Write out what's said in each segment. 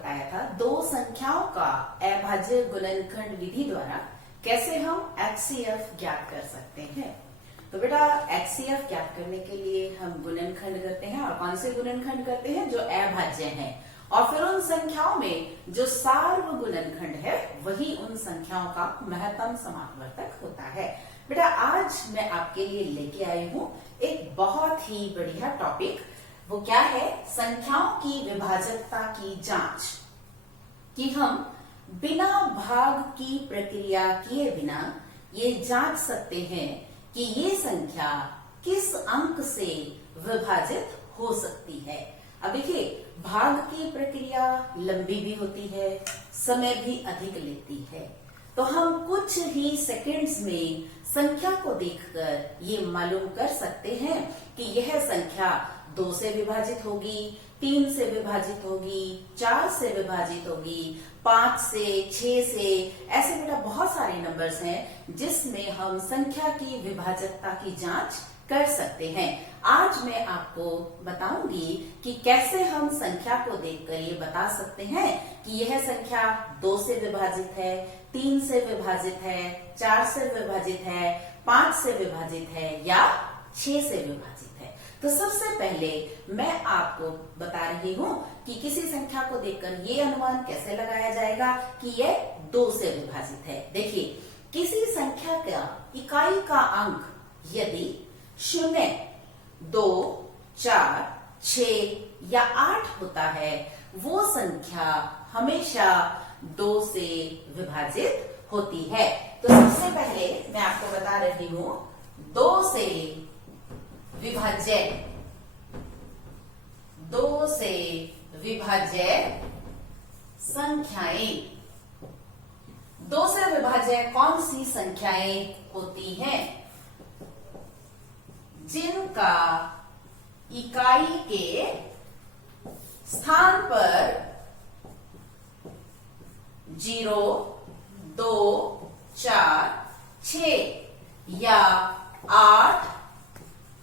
बताया था दो संख्याओं का अभाज्य गुणनखंड विधि द्वारा कैसे हम एचसीएफ ज्ञात कर सकते हैं। तो बेटा एचसीएफ ज्ञात करने के लिए हम गुणनखंड करते हैं, और कौन से गुणनखंड करते हैं? जो अभाज्य हैं, और फिर उन संख्याओं में जो सार्व गुणनखंड है वही उन संख्याओं का महत्तम समापवर्तक होता है। बेटा आज मैं आपके लिए लेके आई हूं एक बहुत ही बढ़िया टॉपिक। वो क्या है? संख्याओं की विभाजकता की जांच, कि हम बिना भाग की प्रक्रिया किए बिना ये जांच सकते हैं कि ये संख्या किस अंक से विभाजित हो सकती है। अब देखिए, भाग की प्रक्रिया लंबी भी होती है, समय भी अधिक लेती है, तो हम कुछ ही सेकंड्स में संख्या को देखकर ये मालूम कर सकते हैं कि यह संख्या 2 से विभाजित होगी, 3 से विभाजित होगी, 4 से विभाजित होगी, 5 से, 6 से, ऐसे बेटा बहुत सारे नंबर्स हैं जिसमें हम संख्या की विभाजकता की जांच कर सकते हैं। आज मैं आपको बताऊंगी कि कैसे हम संख्या को देखकर ये बता सकते हैं कि यह संख्या 2 से विभाजित है, 3 से विभाजित है, 4 से विभाजित है, 5 से विभाजित है या 6 से विभाजित है। तो सबसे पहले मैं आपको बता रही हूं कि किसी संख्या को देखकर ये अनुमान कैसे लगाया जाएगा कि यह 2 से विभाजित है। देखिए, किसी संख्या का इकाई का अंक यदि 0, 2, 4, 6 या 8 होता है, वो संख्या हमेशा 2 से विभाजित होती है। तो सबसे पहले मैं आपको बता रही हूं 2 से विभाज्य, 2 से विभाज्य संख्याएं। 2 से विभाज्य कौन सी संख्याएं होती हैं? जिनका इकाई के स्थान पर 0, 2, 4, 6 या 8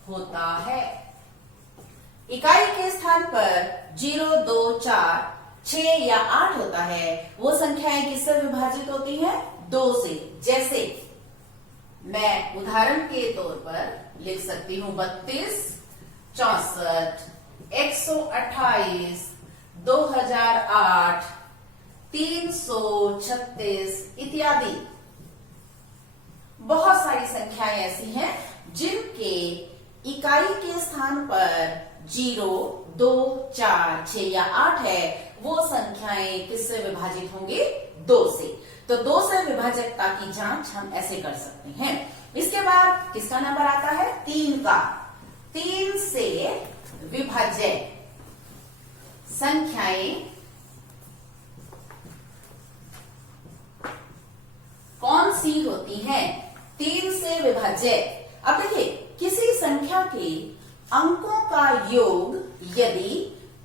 होता है। इकाई के स्थान पर 0, 2, 4, 6 या 8 होता है, वो संख्याएं किससे विभाजित होती हैं? 2 से। जैसे मैं उदाहरण के तौर पर लिख सकती हूं 32, 64, 128, 2008, 336 इत्यादि। बहुत सारी संख्याएं ऐसी हैं जिनके इकाई के स्थान पर 0, 2, 4, 6 या 8 है, वो संख्याएं किससे विभाजित होंगी? 2 से। तो 2 से विभाजकता की जांच हम ऐसे कर सकते हैं। इसके बाद किसका नंबर आता है? 3 का। 3 से विभाज्य संख्याएं कौन सी होती हैं? 3 से विभाज्य। अब देखिए, किसी संख्या के अंकों का योग यदि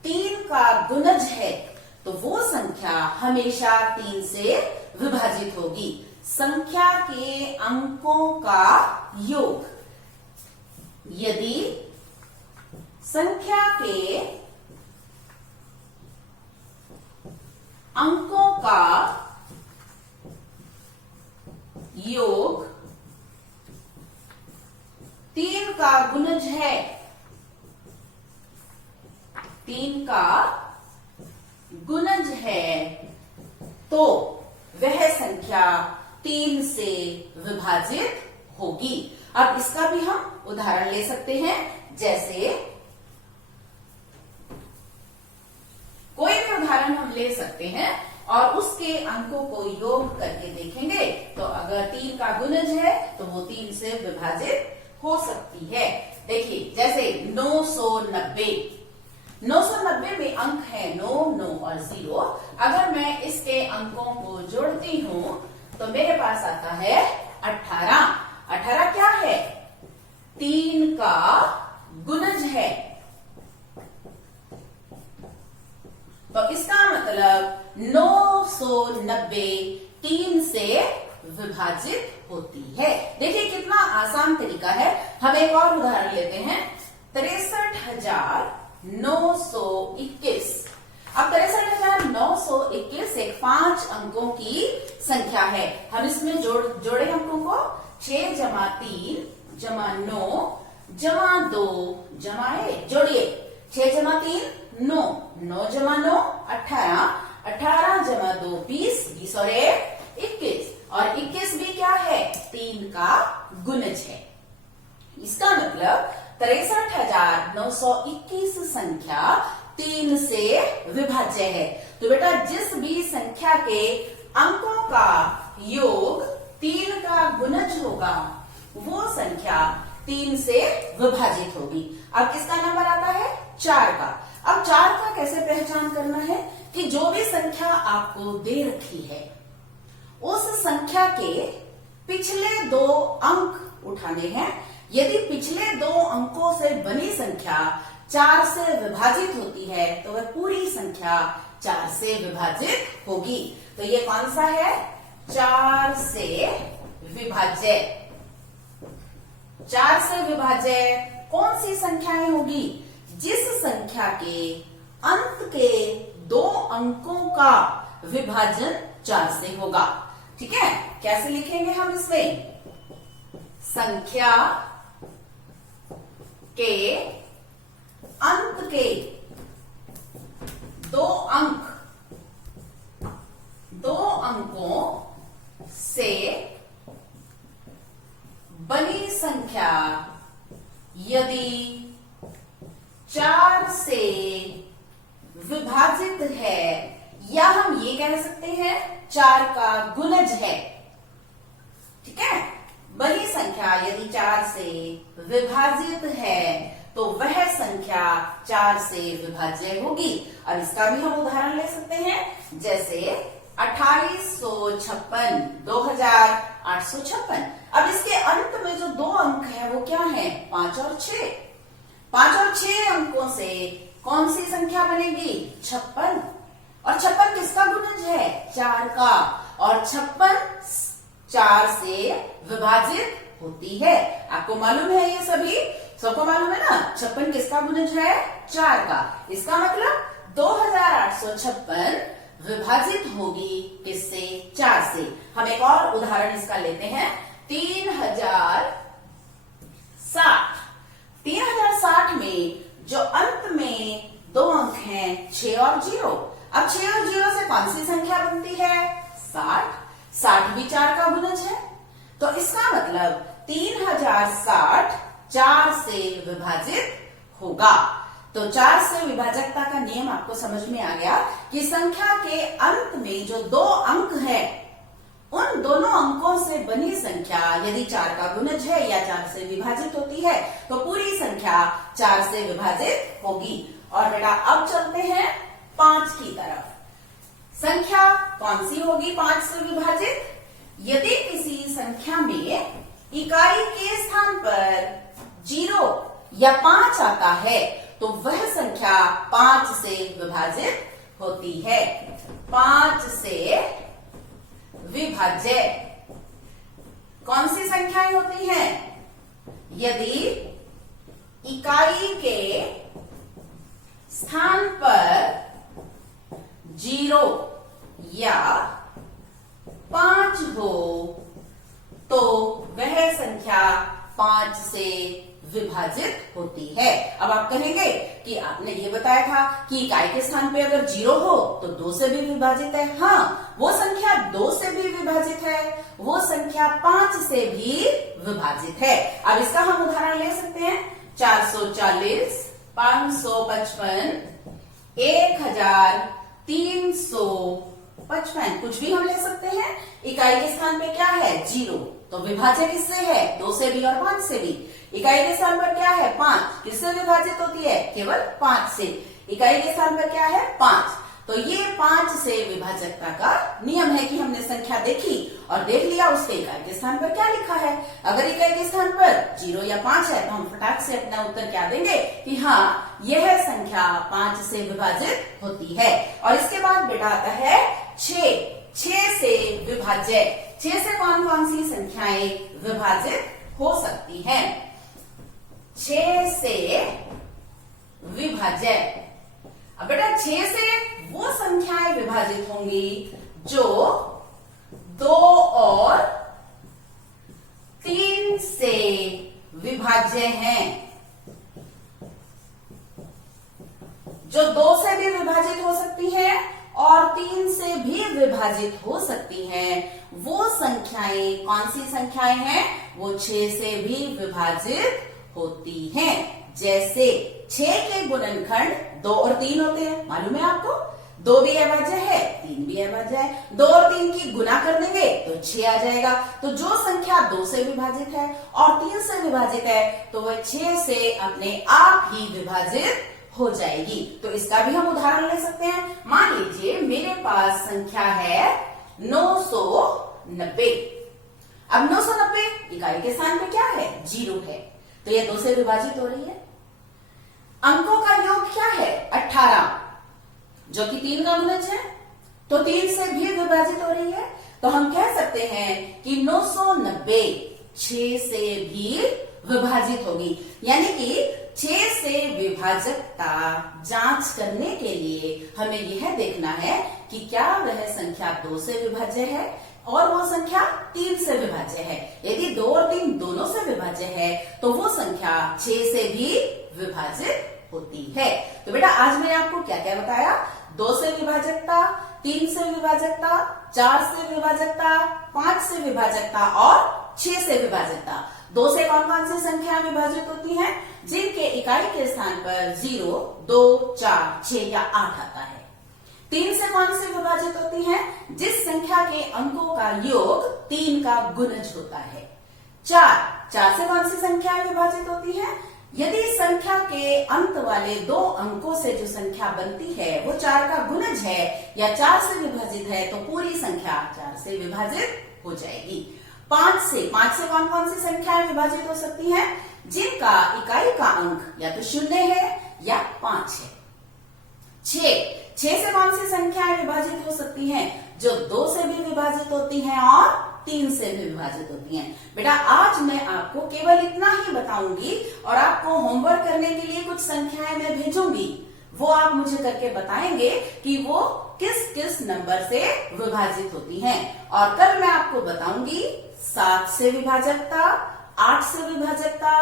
3 का गुणज है तो वो संख्या हमेशा 3 से विभाजित होगी। संख्या के अंकों का योग यदि संख्या के अंकों का योग 3 का गुणज है, 3 का गुणज है, तो वह संख्या 3 से विभाजित होगी। अब इसका भी हम उदाहरण ले सकते हैं। जैसे कोई भी उदाहरण हम ले सकते हैं और उसके अंकों को योग करके देखेंगे, तो अगर 3 का गुणज है तो वो 3 से विभाजित हो सकती है। देखिए, जैसे 990, 990 में अंक है 9, 9 और 0। अगर मैं इसके अंकों को जोड़ती हूं तो मेरे पास आता है 18। 18 क्या है? 3 का गुणज है। तो इसका मतलब 990 3 से विभाजित होती है। देखिए कितना आसान तरीका है। हम एक और उदाहरण लेते हैं, 63,921। अब 63,921 21 एक 5 अंकों की संख्या है। हम इसमें जोड़े अंकों को 6 जमा 3 जमा 9 जमा 2 जमा 1 जोड़िए। 6 जमा 3 9, 9 जमा 9 18, 18 जमा 2 20, 20 और 1 21, और 21 भी क्या है? 3 का गुणज है। इसका मतलब 63,921 संख्या 3 से विभाज्य है। तो बेटा जिस भी संख्या के अंकों का योग 3 का गुणज होगा वो संख्या 3 से विभाजित होगी। अब किसका नंबर आता है? 4 का। अब 4 का कैसे पहचान करना है कि जो भी संख्या आपको दे रखी है उस संख्या के पिछले 2 अंक उठाने हैं। यदि पिछले 2 अंकों से बनी संख्या 4 से विभाजित होती है तो वह पूरी संख्या 4 से विभाजित होगी। तो ये कौन सा है? 4 से विभाज्य। 4 से विभाज्य कौन सी संख्याएं होगी? जिस संख्या के अंत के 2 अंकों का विभाजन 4 से होगा। ठीक है, कैसे लिखेंगे हम इसमें? संख्या के अंत के 2 अंकों से बनी संख्या यदि 4 से विभाजित है, या हम ये कह सकते हैं 4 का गुणज है। ठीक है, बड़ी संख्या यदि 4 से विभाजित है तो वह संख्या 4 से विभाज्य होगी। अब इसका भी हम उदाहरण ले सकते हैं, जैसे 2856, 2856। अब इसके अंत में जो 2 अंक है वो क्या है? 5 और 6। 5 और 6 अंकों से कौन सी संख्या बनेगी? 56। और 56 किसका गुणज है? 4 का। और 56 4 से विभाजित होती है। आपको मालूम है ये सभी? सबको मालूम है ना? 56 किसका गुणज है? 4 का। इसका मतलब 2856 विभाजित होगी किससे? 4 से। हम एक और उदाहरण इसका लेते हैं, 3060। 3060 में जो अंत में 2 अंक हैं 6 और 0। अब 6 और 0 से कौन सी संख्या बनती है? 60। 60 भी 4 का गुणज है। तो इसका मतलब 3060 4 से विभाजित होगा। तो 4 से विभाजकता का नियम आपको समझ में आ गया कि संख्या के अंत में जो 2 अंक है उन दोनों अंकों से बनी संख्या यदि 4 का गुणज है या 4 से विभाजित होती है तो पूरी संख्या 4 से विभाजित होगी। और बेटा अब चलते हैं 5 की तरफ। संख्या कौन सी होगी 5 से विभाजित? यदि किसी संख्या में इकाई के स्थान पर 0 या 5 आता है तो वह संख्या 5 से विभाजित होती है। 5 से विभाज्य कौन सी संख्याएं होती हैं? यदि इकाई के स्थान पर 0 या 5 हो तो वह संख्या 5 से विभाजित होती है। अब आप कहेंगे कि आपने ये बताया था कि इकाई के स्थान पे अगर 0 हो तो 2 से भी विभाजित है। हाँ, वो संख्या 2 से भी विभाजित है, वो संख्या 5 से भी विभाजित है। अब इसका हम उदाहरण ले सकते हैं, 440, 555, 1355, कुछ भी हम ले सकते हैं। इकाई के स्थान पे क्या है? 0, तो विभाज्य किससे है? 2 से भी और 5 से भी। इकाई के स्थान पर क्या है? 5, किससे विभाजित होती है? केवल 5 से। इकाई के स्थान पर क्या है? 5। तो ये 5 से विभाजकता का नियम है कि हमने संख्या देखी और देख लिया उसके इकाई के स्थान पर क्या लिखा है। अगर इकाई के स्थान पर 0 या 5 है तो हम फटाक से अपना उत्तर क्या देंगे कि हाँ, यह संख्या 5 से विभाजित होती है। और इसके बाद बेटा आता है 6 से विभाज्य। 6 से कौन कौन सी संख्याएं विभाजित हो सकती हैं? 6 से विभाज्य। अब बेटा 6 से वो संख्याएं विभाजित विभाजित होंगी जो 2 और 3 से विभाज्य हैं, जो 2 से भी विभाजित हो सकती हैं और 3 से भी विभाजित हो सकती हैं। वो संख्याएं कौन सी संख्याएं हैं? वो 6 से भी विभाजित होती हैं। जैसे 6 के गुणनखंड 2 और 3 होते हैं, मालूम है आपको? 2 भी अभाज्य है, 3 भी अभाज्य है। 2 और 3 की गुना कर देंगे तो 6 आ जाएगा। तो जो संख्या 2 से विभाजित है और 3 से विभाजित है तो वह 6 से अपने आप ही विभाजित हो जाएगी। तो इसका भी हम उदाहरण ले सकते हैं। मान लीजिए मेरे पास संख्या है 990। अब 990 इकाई के स्थान पे क्या है? 0 है, तो ये 2 से विभाजित हो रही है। अंकों का योग क्या है? 18, जो कि 3 का गुणज है, तो 3 से भी विभाजित हो रही है। तो हम कह सकते हैं कि 990 6 से भी विभाजित होगी। यानी कि 6 से विभाजकता जांच करने के लिए हमें यह देखना है कि क्या वह संख्या 2 से विभाज्य है और वो संख्या 3 से विभाज्य है। यदि 2 और 3 दोनों से विभाज्य है तो वो संख्या 6 से भी विभाजित होती है। तो बेटा आज मैंने आपको क्या क्या बताया? 2 से विभाजकता, 3 से विभाजकता, 4 से विभाजकता, 5 से विभाजकता और 6 से विभाजकता। 2 से कौन कौन सी संख्या विभाजित होती हैं? जिनके इकाई के स्थान पर 0, 2, 4, 6 या 8 आता है। 3 से कौन सी विभाजित होती हैं? जिस संख्या के अंकों का योग 3 का गुणज होता है। 4 से कौन सी संख्या विभाजित होती है? यदि संख्या के अंत वाले 2 अंकों से जो संख्या बनती है वो 4 का गुणज है या 4 से विभाजित है तो पूरी संख्या 4 से विभाजित हो जाएगी। 5 से कौन कौन सी संख्याएं विभाजित हो सकती हैं? जिनका इकाई का अंक या तो 0 है या 5 है। 6 से कौन सी संख्याएं विभाजित हो सकती हैं? जो 2 से भी विभाजित होती हैं और 3 से भी विभाजित होती हैं। बेटा आज मैं आपको केवल इतना ही बताऊंगी और आपको होमवर्क करने के लिए कुछ संख्याएं मैं भेजूंगी। वो आप मुझे करके बताएंगे कि वो किस किस नंबर से विभाजित होती हैं। और कल मैं आपको बताऊंगी 7 से विभाजकता, 8 से विभाजकता,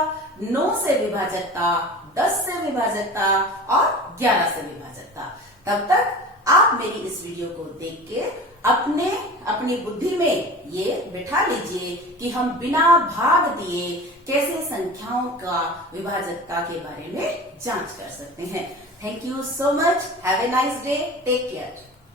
9 से विभाजकता, 10 से विभाजकता और 11 से विभाजकता। तब तक आप मेरी इस वीडियो को देख के अपनी बुद्धि में ये बिठा लीजिए कि हम बिना भाग दिए कैसे संख्याओं का विभाजकता के बारे में जांच कर सकते हैं। Thank you so much. Have a nice day. Take care.